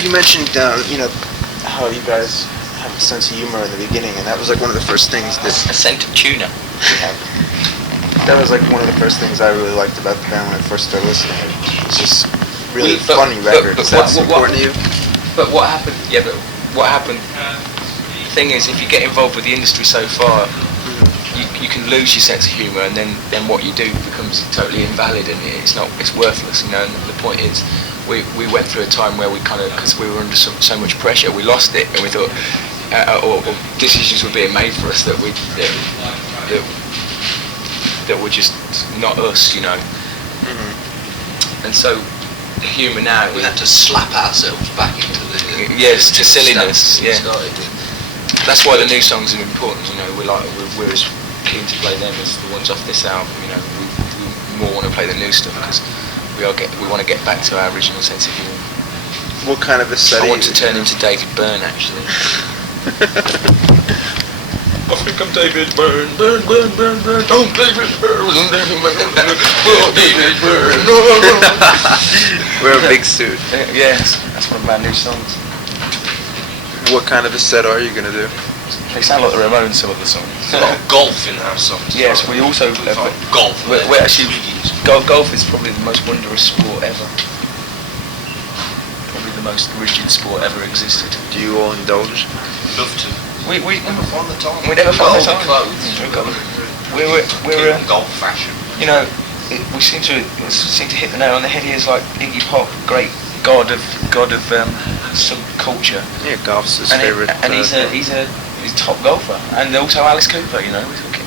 You mentioned, how you guys have a sense of humor in the beginning, and that was like one of the first things that... A scent of tuna we have. That was like one of the first things I really liked about the band when I first started listening. It's just really funny record. Is that important to you? But what happened? Yeah, but what happened? The thing is, if you get involved with the industry so far, you can lose your sense of humour, and then what you do becomes totally invalid, and it's worthless. And the point is, we went through a time where we kind of, because we were under so much pressure, we lost it, and we thought, or decisions were being made for us that were just not us, And so the humour now, we had to slap ourselves back into the to silliness. Yeah, that's why the new songs are important. We're as keen to play them as the ones off this album. We more want to play the new stuff because we want to get back to our original sense of humour. What kind of a set? I want to turn into David Byrne, actually. I think I'm David Byrne. Byrne. Oh, David Byrne. Oh, David Byrne. Wear a big suit. Yes, that's one of my new songs. What kind of a set are you gonna do? They sound like the Ramones, some of the songs. There's a lot of golf in our songs. Yes, we also golf. We're actually golf is probably the most wondrous sport ever. Probably the most rigid sport ever existed. Do you all indulge? Love to. We never find the time. We never find the time. We're golf fashion. We seem to hit the nail on the head. He is like Iggy Pop, great god of subculture. Yeah, golf's his favorite. And he's a top golfer, and also Alice Cooper. We're talking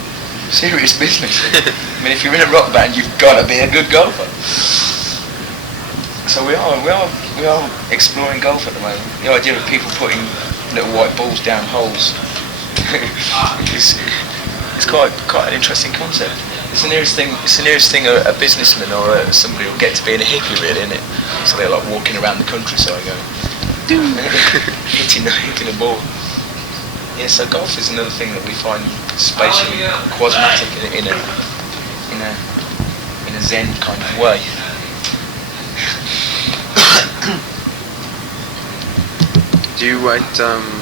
serious business. I mean, if you're in a rock band, you've got to be a good golfer. So we are exploring golf at the moment. The idea of people putting little white balls down holes it's quite an interesting concept. It's the nearest thing a businessman or somebody will get to being a hippie, really, isn't it? So they're like walking around the countryside going hitting a ball. Yeah, so golf is another thing that we find spatially quasmatic in a Zen kind of way. Do you write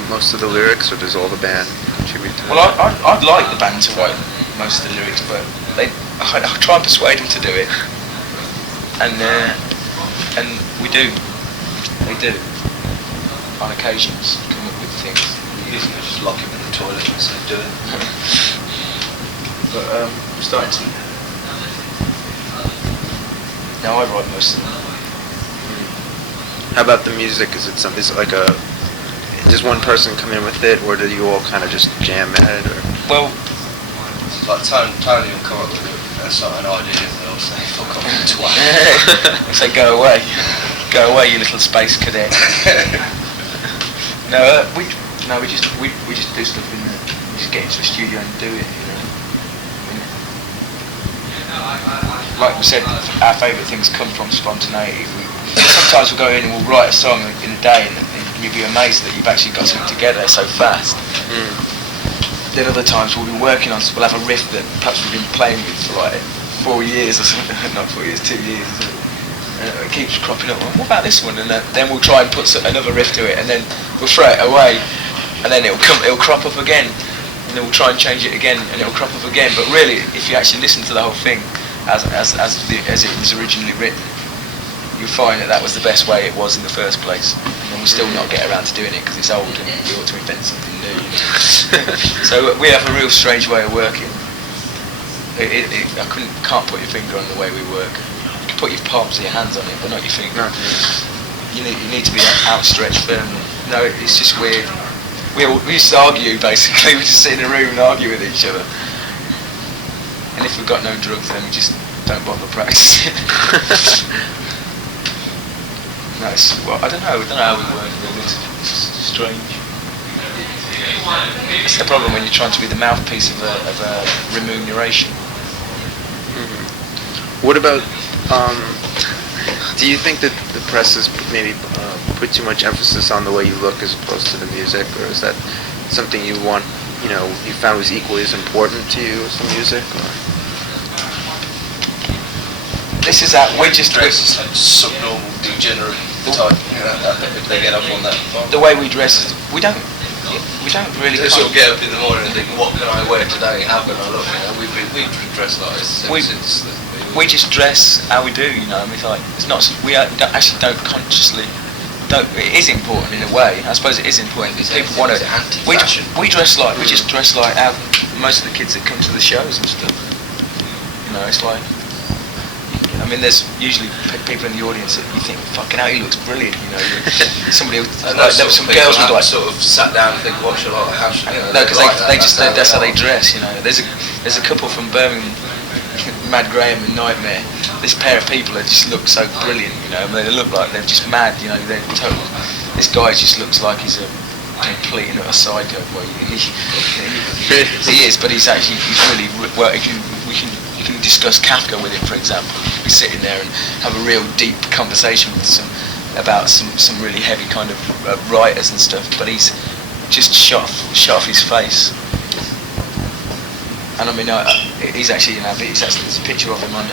most of the lyrics, or does all the band contribute to it? Well, I'd like the band to write most of the lyrics, but I try and persuade them to do it, and we do. They do. On occasions, come up with things. Usually just lock him in the toilet and say, do it. But I'm starting to. Now I write most of them. How about the music? Is it does one person come in with it, or do you all kind of just jam at it? Or? Well, like Tony will come up with an idea, and they'll say, "Fuck off, you twat." Say, "Go away, you little space cadet." We just do stuff in there. We just get into a studio and do it. Like we said, our favourite things come from spontaneity. Sometimes we'll go in and we'll write a song in a day, and you'll be amazed that you've actually got something together so fast. Then other times we'll be working on, we'll have a riff that perhaps we've been playing with for like 4 years or something, not 4 years, 2 years. It keeps cropping up. What about this one? And then we'll try and put another riff to it, and then we'll throw it away, and then it'll crop up again, and then we'll try and change it again, and it'll crop up again. But really, if you actually listen to the whole thing as it was originally written, you'll find that was the best way it was in the first place. And we'll still not get around to doing it because it's old and we ought to invent something new. So we have a real strange way of working. I can't put your finger on the way we work. You can put your palms of your hands on it, but not your finger. No. You need to be outstretched firmly. No, it's just weird. We used to argue, basically. We just sit in a room and argue with each other. And if we've got no drugs, then we just don't bother practicing. I don't know how we work really. It's strange. It's the problem when you're trying to be the mouthpiece of a remuneration. What about, do you think that the press has maybe put too much emphasis on the way you look as opposed to the music, or is that something you want, you found was equally as important to you as the music? Or? This is we're just subnormal, degenerate type, they get up on that. The way we dress, we don't really. They sort of get up in the morning and think, what can I wear today? How can I look? We've dressed like this since we just dress how we do, you know. It's like it's not. We actually don't consciously. It is important in a way. I suppose it is important. People want to. We dress like we just dress like how most of the kids that come to the shows and stuff. You know, it's like. I mean, there's usually people in the audience that you think, fucking hell, he looks brilliant. You know, somebody. Like, there were some girls who like sort of sat down and think, what should I? How should I? No, because that's how they dress. You know, there's a couple from Birmingham. Mad Graham and Nightmare. This pair of people that just look so brilliant, you know. I mean, they look like they're just mad, you know. They're total. This guy just looks like he's a complete and utter psycho. Well, he is, but he's really. Well, we can discuss Kafka with him, for example. Be sitting there and have a real deep conversation with about some really heavy kind of writers and stuff. But he's just shot off his face. And I mean, he's actually in our there's a picture of him on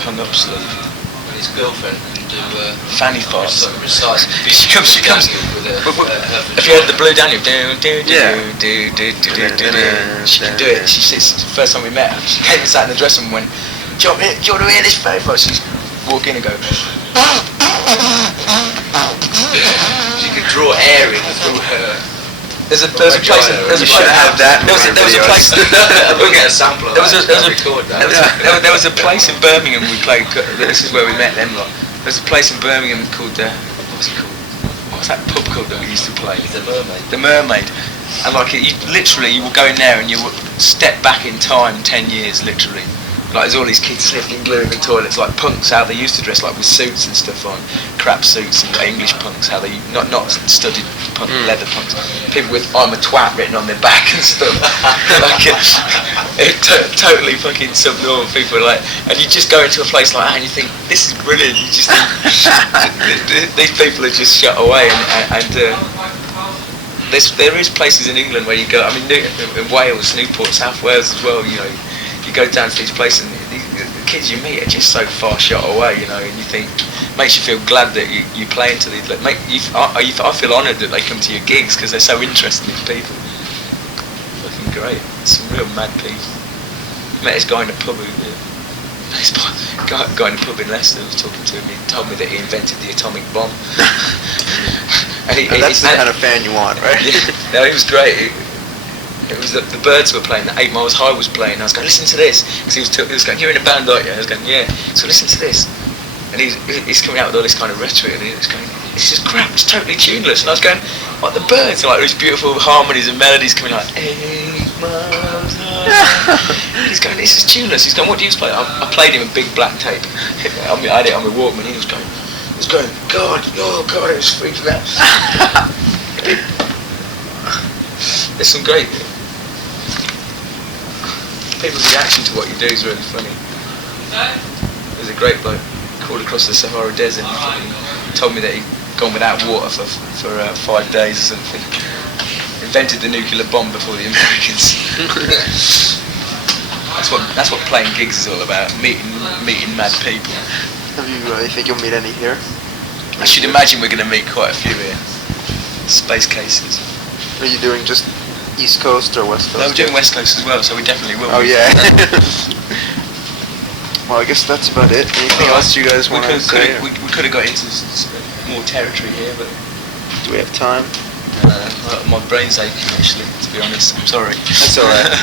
hung up sleeve. And his girlfriend can do fanny farts. She comes. With If you heard the Blue Daniel, she can do it. She sits. The first time we met her, she came and sat in the dressing room and went, "Do you want to hear this favour?" She's walk in and go. She could draw air in through her. There's a place. There was a place. We'll get a sampler. There was a place in Birmingham we played. This is where we met them lot. There's a place in Birmingham called what's it called? What's that pub called that we used to play? The Mermaid. The Mermaid. And like you will go in there and you will step back in time 10 years, literally. Like there's all these kids slipping glue in the toilets, like punks how they used to dress, like with suits and stuff on, crap suits and English punks, how they not studied punk, leather punks, people with "I'm a twat" written on their back and stuff, like totally fucking subnormal people, like, and you just go into a place like that and you think this is brilliant. You just think these people are just shut away, and there is places in England where you go. I mean, in Wales, Newport, South Wales as well. You know. You go down to these places and the kids you meet are just so far shot away, you know, and you think, makes you feel glad that you play into these. Like, I feel honoured that they come to your gigs because they're so interesting people. Fucking great. Some real mad people. Met this guy in a pub guy in a pub in Leicester was talking to me. He told me that he invented the atomic bomb. and that's the kind of fan you want, right? Yeah, no, he was great. It was the Birds were playing, the 8 Miles High was playing. I was going, listen to this, because he was going, you're in a band, aren't you? I was going, yeah. So listen to this, and he's coming out with all this kind of rhetoric, and he was going, it's just crap, it's totally tuneless. And I was going, what, the Birds? And like these beautiful harmonies and melodies coming like 8 miles high. He's going, this is tuneless. He's going, what do you play? I played him a big black tape. I had it on my Walkman. He was going, God, oh God, it was freaking out. There's some great. People's reaction to what you do is really funny. There's a great bloke called across the Sahara Desert and told me that he'd gone without water for 5 days or something. Invented the nuclear bomb before the Americans. That's what playing gigs is all about. Meeting mad people. You think you'll meet any here? I should imagine we're going to meet quite a few here. Space cases. Are you doing just East Coast or West Coast? No, we're doing West Coast as well, so we definitely will. Oh yeah. Well, I guess that's about it. Anything else you guys want to say? We could have got into more territory here, but do we have time? My brain's aching actually, to be honest. I'm sorry. That's alright.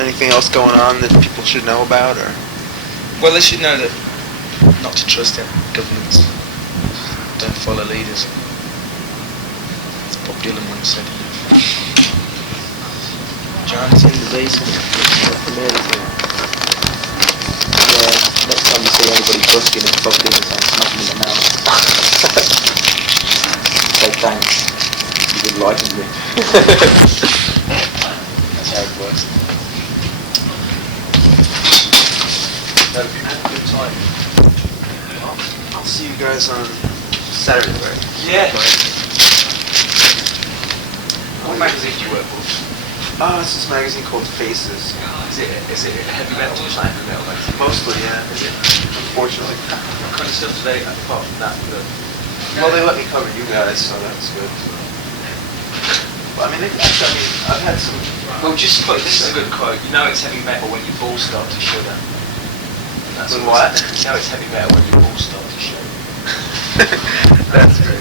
Anything else going on that people should know about, or? Well, they should know that not to trust their governments. Don't follow leaders. Bob Dylan once said. John's in the basement. Yeah, next time you see anybody busking it's Bob Dylan song, smack him in the mouth. Say thanks. You did like me. That's how it works. No, have a good time. I'll see you guys on Saturday, right? Yeah. What magazine do you work for? Oh, it's this magazine called Faces. Is it heavy metal or heavy metal? Mostly, yeah. Is it? Unfortunately. What kind of stuff do they, apart from that? Well, they let me cover you guys, so that's good. Well, I mean, I've had some... Well, just put this is a good quote. You know it's heavy metal when your balls start to shudder. When what? You know it's heavy metal when your balls start to shudder. That's great.